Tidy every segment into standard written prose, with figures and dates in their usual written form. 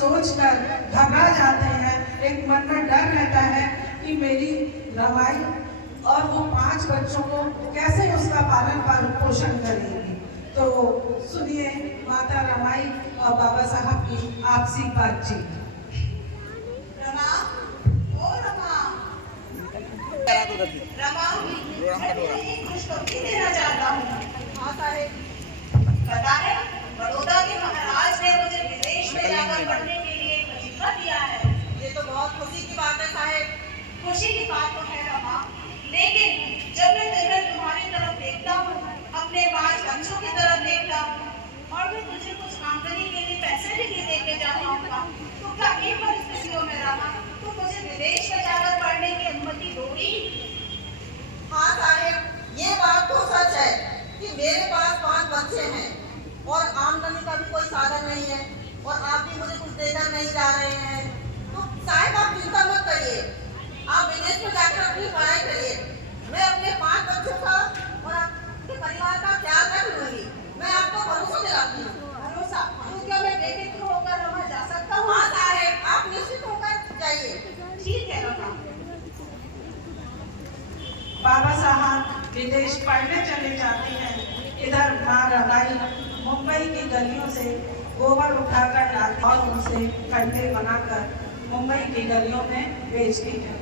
सोचकर घबरा जाते हैं। एक मन में डर रहता है कि मेरी रमाई और वो 5 बच्चों को कैसे उसका पालन पोषण करेंगी। तो सुनिए माता रमाई और बाबा साहब की आपसी बातचीत। रमा, ओ रमा, रमा, मैं एक खुशखबरी देना चाहता हूँ। हाँ साहिब, पता है बड़ौदा के महाराज ने मुझे विदेश में जाकर पढ़ने के लिए एक वजीफा दिया है। ये तो बहुत खुशी की बात है साहिब। खुशी की बात तो है रमा, लेकिन जब मैं दिन भर तुम्हारी तरफ देखता हूँ, अपने 5 बच्चों की तरफ देखता हूँ और मैं तुझे कुछ आमदनी के लिए पैसे भी नहीं देके जा पाऊंगा, तो क्या इन परिस्थितियों में रमा तो मुझे विदेश में जाकर पढ़ने की अनुमति दोगी? हाँ साहिब, ये बात तो सच है कि मेरे पास 5 बच्चे हैं और आमदनी का भी कोई साधन नहीं है और आप भी मुझे कुछ देकर नहीं जा रहे हैं। तो साहिब आप चिंता मत करिए, आप विदेश में जाकर अपनी पढ़ाई करिए। मैं अपने 5 बच्चों का और आपके परिवार का ख्याल रख लूंगी। मैं आपको भरोसा दिलाती हूँ। भरोसा? तो क्या मैं बेफिक्र होकर वहाँ जा सकता हूँ? हाँ साहिब, आप निश्चित होकर जाइए। ठीक है रमा। बाबा साहब विदेश पढ़ने चले जाते हैं। इधर माँ रमाई मुंबई की गलियों से गोबर उठाकर लाती और उनसे कंडे बनाकर मुंबई की गलियों में बेचती है।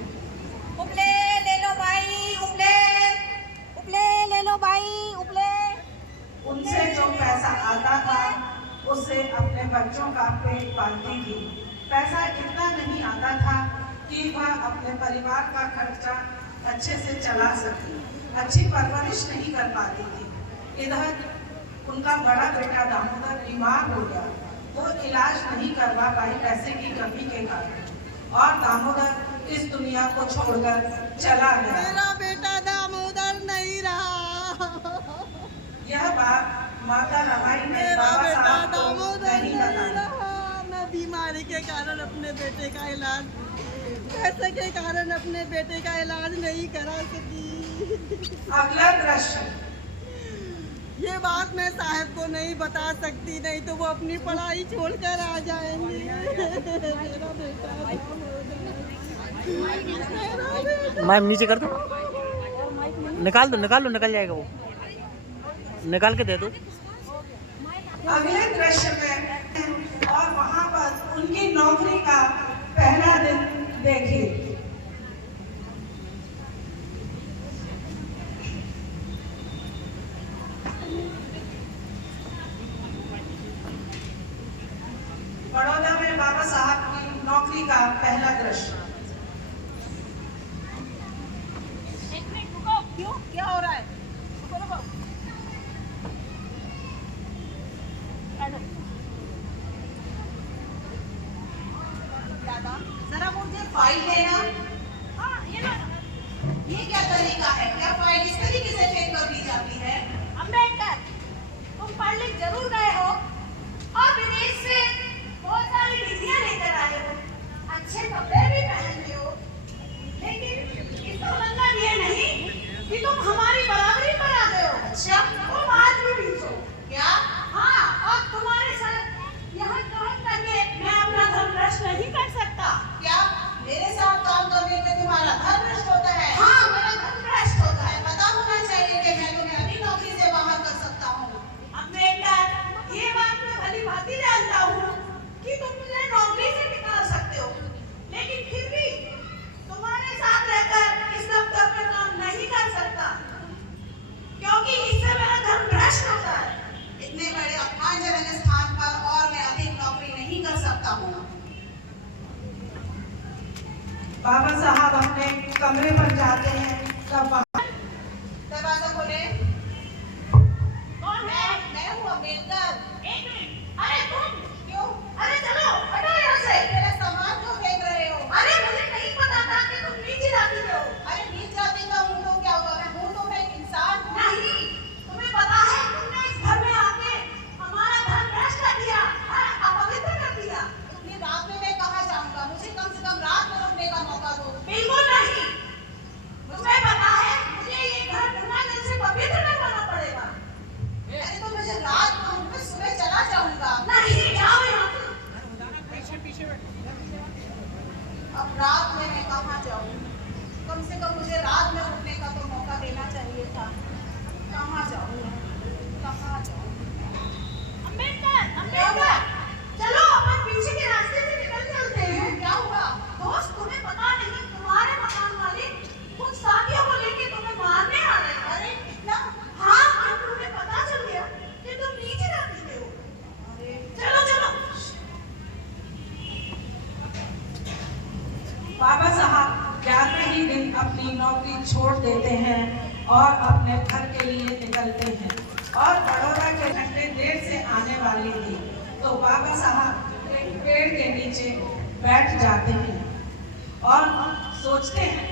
उपले ले लो भाई, उपले, उपले ले लो भाई, उपले। उनसे जो पैसा आता था उससे अपने बच्चों का पेट पालती थी। पैसा इतना नहीं आता था कि वह अपने परिवार का खर्चा अच्छे से चला सके, अच्छी परवरिश नहीं कर पाती थी। इधर उनका बड़ा बेटा दामोदर बीमार हो गया। वो इलाज नहीं करवा पाई पैसे की कमी के कारण और दामोदर इस दुनिया को छोड़कर चला गया। मेरा बेटा दामोदर नहीं रहा। यह बात माता रमाई ने बाबा साहब को नहीं बताई। मैं बीमारी के कारण अपने बेटे का इलाज, पैसे के कारण अपने बेटे का इलाज नहीं करा सकी। अगला दृश्य। ये बात मैं साहब को नहीं बता सकती, नहीं तो वो अपनी पढ़ाई छोड़कर आ जाएंगे। मेरा बेटा मैम नीचे कर दो, निकाल दो, निकल जाएगा वो, निकाल के दे दो। अगले दृश्य में और वहां पर उनकी नौकरी का पहला दिन देखिए। बड़ौदा में बाबा साहब की नौकरी का पहला दृश्य। एक मिनट रुको, क्यों, क्या हो रहा है? रुको रुको, दादा जरा मुझे फाइल देना। हाँ ये लो। ये क्या तरीका है? क्या फाइल इस तरीके से चेक कर दी जाती है? अम्बेडकर, तुम पढ़ लिख जरूर गए हो और विदेश से बहुत सारी डिग्रियां लेकर आए हो, अच्छे कपड़े भी पहनते हो, लेकिन इसका मतलब ये नहीं कि तुम हमारी बराबरी पर आ गए हो। अच्छा, तुम आज भी बीचो क्या? हाँ, और तुम्हारे साथ यहाँ काम करके मैं अपना धर्म भ्रष्ट नहीं कर सकता। क्या मेरे साथ काम करने पे तुम्हारा धर्म भ्रष्ट होता है? हाँ, मेरा धर्म भ्रष्ट होता है। पता होना चाहिए कि मैं तुम्हें अपनी नौकरी से बाहर कर सकता हूँ। अम्बेडकर, ये बात मैं भली भांति जानता हूँ कि तुम मुझे नौकरी से निकाल सकते हो, लेकिन फिर भी तुम्हारे साथ रहकर इस दफ्तर में काम नहीं कर सकता, क्योंकि इससे मेरा धर्म भ्रष्ट होता है। इतने बड़े अपमानजनक स्थान पर और मैं अधिक नौकरी नहीं कर सकता हूँ। बाबा साहब अपने कमरे पर जाते हैं तब दरवाजा खोले। कौन है? मैं हूँ अम्बेडकर। एक मिनट। अरे तुम क्यों? अरे चलो हटो यहाँ से। मेरा सामान क्यों फेंक रहे हो? अरे मुझे नहीं पता था कि तुम नीच जाति के हो। अरे नीच जाति का हूँ तो क्या हुआ? मैं हूँ तो मैं एक इंसान हूँ। नहीं, तुम्हें पता है तुमने इस घर में आके हमारा धर्म भ्रष्ट कर दिया, अपवित्र कर दिया। इतनी रात में मैं कहाँ जाऊँगा? मुझे कम से कम रात में रुकने का मौका दो। बिल्कुल नहीं, मुझे पता है मुझे ये घर गंगा जल से पवित्र करवाना पड़ेगा। अरे तो मुझे रात को, मैं सुबह चला जाऊंगा। नहीं जा अपनी नौकरी छोड़ देते हैं और अपने घर के लिए निकलते हैं। और बड़ौदा के घंटे देर से आने वाली थी तो बाबा साहब एक पेड़ के नीचे बैठ जाते हैं और सोचते हैं।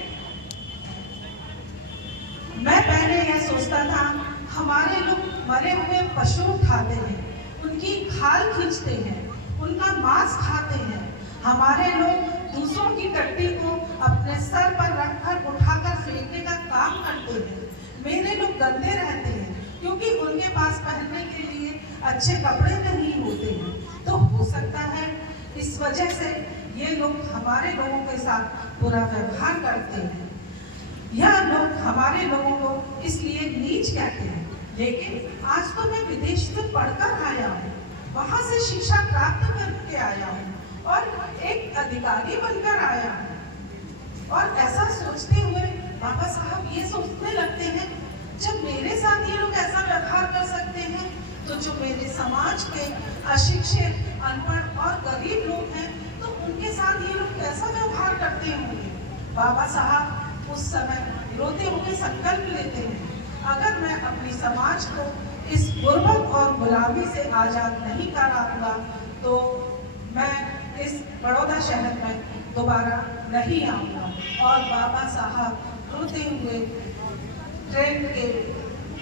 मैं पहले यह सोचता था हमारे लोग मरे हुए पशु उठाते हैं, उनकी खाल खींचते हैं, उनका मांस खाते हैं। हमारे लोग दूसरों की टट्टी को अपने सर पर रखकर उठाकर फेंकने का काम करते हैं। मेरे लोग गंदे रहते हैं क्योंकि उनके पास पहनने के लिए अच्छे कपड़े नहीं होते हैं। तो हो सकता है इस वजह से ये लोग हमारे लोगों के साथ बुरा व्यवहार करते हैं। यह लोग हमारे लोगों को इसलिए नीच कहते हैं। लेकिन आज तो मैं विदेश से पढ़कर आया हूँ, वहाँ से शिक्षा प्राप्त करके आया हूँ और एक अधिकारी बनकर आया हूँ। और ऐसा सोचते हुए बाबा साहब ये सोचने लगते हैं, जब मेरे साथ ये लोग ऐसा व्यवहार कर सकते हैं तो जो मेरे समाज के अशिक्षित, अनपढ़ और गरीब लोग हैं तो उनके साथ ये लोग कैसा व्यवहार करते होंगे। बाबा साहब उस समय रोते हुए संकल्प लेते हैं, अगर मैं अपनी समाज को इस गुर्बत और गुलामी से आज़ाद नहीं कराऊंगा तो मैं इस बड़ौदा शहर में दोबारा नहीं आऊंगा। और बाबा साहब रोते हुए ट्रेन के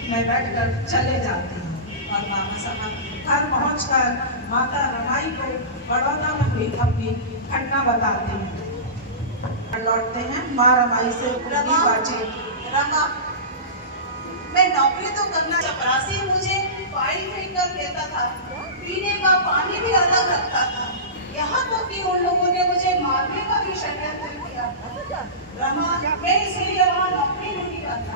में बैठकर चले जाते हैं। और बाबा साहब घर पहुंचकर माता रमाई को बड़ौदा में हुई अपनी घटना बताते हैं। लौटते हैं माँ रमाई से रमा, मैं नौकरी तो करना, चपरासी मुझे फाइल फेंक कर देता था, पीने का पानी भी अलग रखता था, यहाँ तक कि उन लोगों ने मुझे मारने का भी षड्यंत्र किया। रमा, मैं इसलिए वहाँ नौकरी नहीं करना।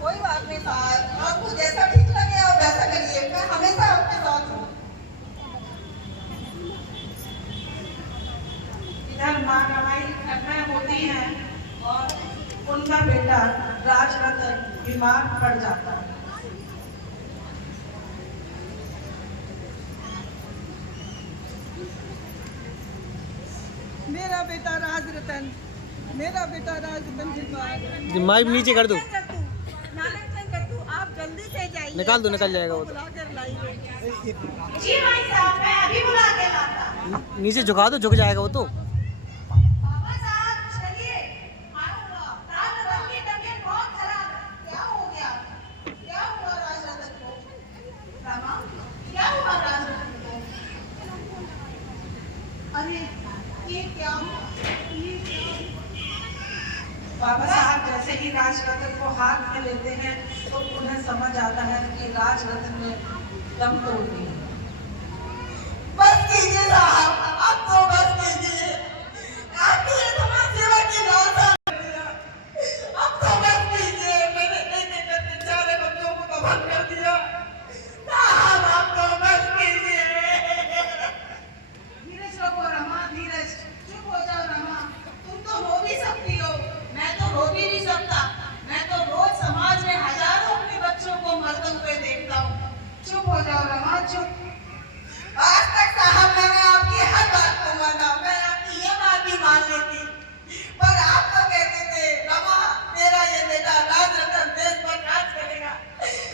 कोई बात नहीं साहब, आपको जैसा ठीक लगे आप वैसा करिए, मैं हमेशा आपके साथ हूँ। इधर माँ रमाई घर में होती हैं और उनका बेटा राजरतन बीमार पड़ जाता है। मेरा बेटा राजरतन बीमार। माइक नीचे कर दो, आप जल्दी से जाइए, निकाल दो, निकल जाएगा वो तो। बुलाकर लाइए। जी भाई साहब, मैं अभी बुला के लाता। नीचे झुका दो, झुक जाएगा वो तो। बाबा साहब चलिए, राजरतन की तबीयत बहुत खराब है। क्या हो गया? क्या हुआ राजरतन को? रमा, क्या हुआ राजरतन को? अरे ये क्या हुआ? बाबा साहब जैसे ही राजरतन को हाथ में लेते हैं तो उन्हें समझ आता है कि राजरतन ने दम तोड़ दिया। बस कीजिए साहब, अब तो बस कीजिए। आपकी ये समाज सेवा की लालसा, अब तो बस कीजिए। मैंने एक बेचारे बच्चों को तो बंद कर दिया साहब, अब तो बस कीजिए। धीरज रखो रमा, धीरज। चुप हो जाओ रमा, तुम तो रो भी सकती हो, मैं तो रो भी नहीं सकता। मैं तो रोज समाज में हजारों अपने बच्चों को मरते हुए देखता हूँ। चुप हो जाओ रमा, चुप। आज तक साहब मैंने आपकी हर बात को माना, मैं आपकी ये बात भी मान लेती, पर आप तो कहते थे रमा मेरा ये बेटा राजरतन देश पर राज करेगा।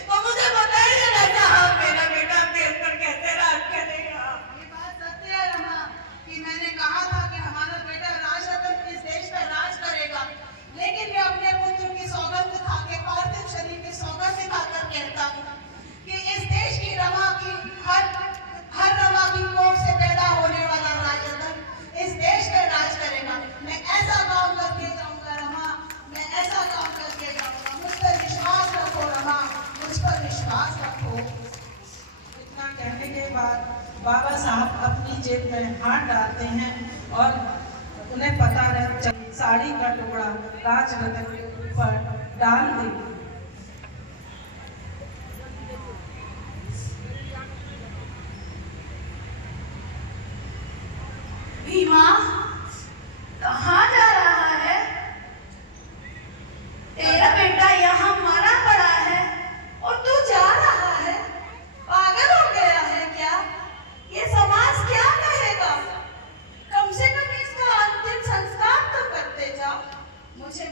तो मुझे बताइए ना साहब, मेरा बेटा देश पर कैसे राज करेगा? ये बात सत्य है रमा कि मैंने कहा था कि हमारा बेटा राजरतन इस देश पर राज करेगा, लेकिन मैं अपने पुत्र की सौगंध खा के, पार्थिव शरीर की सौगंध खाकर कहता हूँ कि इस देश की रमा की हर रमा की कोख से पैदा होने वाला राजरतन इस देश पे राज करेगा। मैं ऐसा काम करके जाऊंगा रमा, मैं ऐसा काम करके जाऊंगा। मुझ पर विश्वास रखो रमा, मुझ पर विश्वास रखो। इतना कहने के बाद बाबा साहब अपनी जेब में हाथ डालते हैं और उन्हें पता रह साड़ी का टुकड़ा राजरतन के ऊपर डाल देते। भीमा कहाँ जा रहा है? तेरा बेटा यहाँ मरा पड़ा है और तू जा रहा है? पागल हो गया है क्या? ये समाज क्या कहेगा? कम से कम इसका अंतिम संस्कार तो करते जाओ। मुझे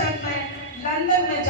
डिप्रेशन में लंदन में